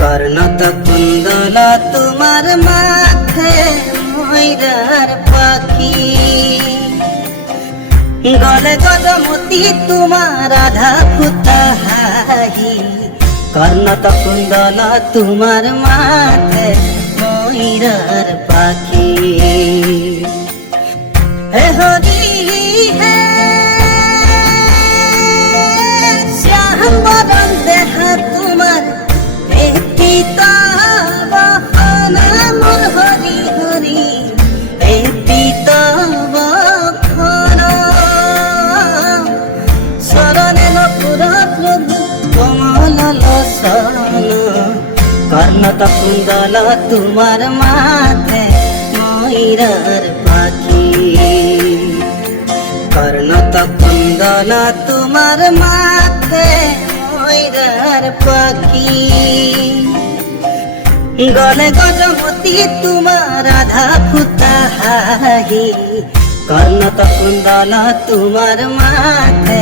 কর্ণত কুন্দলা তোমার মাথে ময়ূরের পাখি, গলে গজমতি তোমার আধা ফুটা হাহি। কর্ণত কুন্দলা তোমার মাথে ময়ূরের পাখি। হে হরি হে শ্যাম বরণ দেখা তোমার পিতা বাহানা মোর হরি হরি। এ পিতা বাহানা শরণে নপুর প্রভু কমল লোচন। কর্ণত কুন্দল তোমার মাথে ময়ূরের পাখি। কর্ণত কুন্দল তোমার মাথে ময়ূরের পাখি, গলে গজমতি তোমার আধা ফুটা হাহি। কর্ণত কুন্দল তোমার মাথে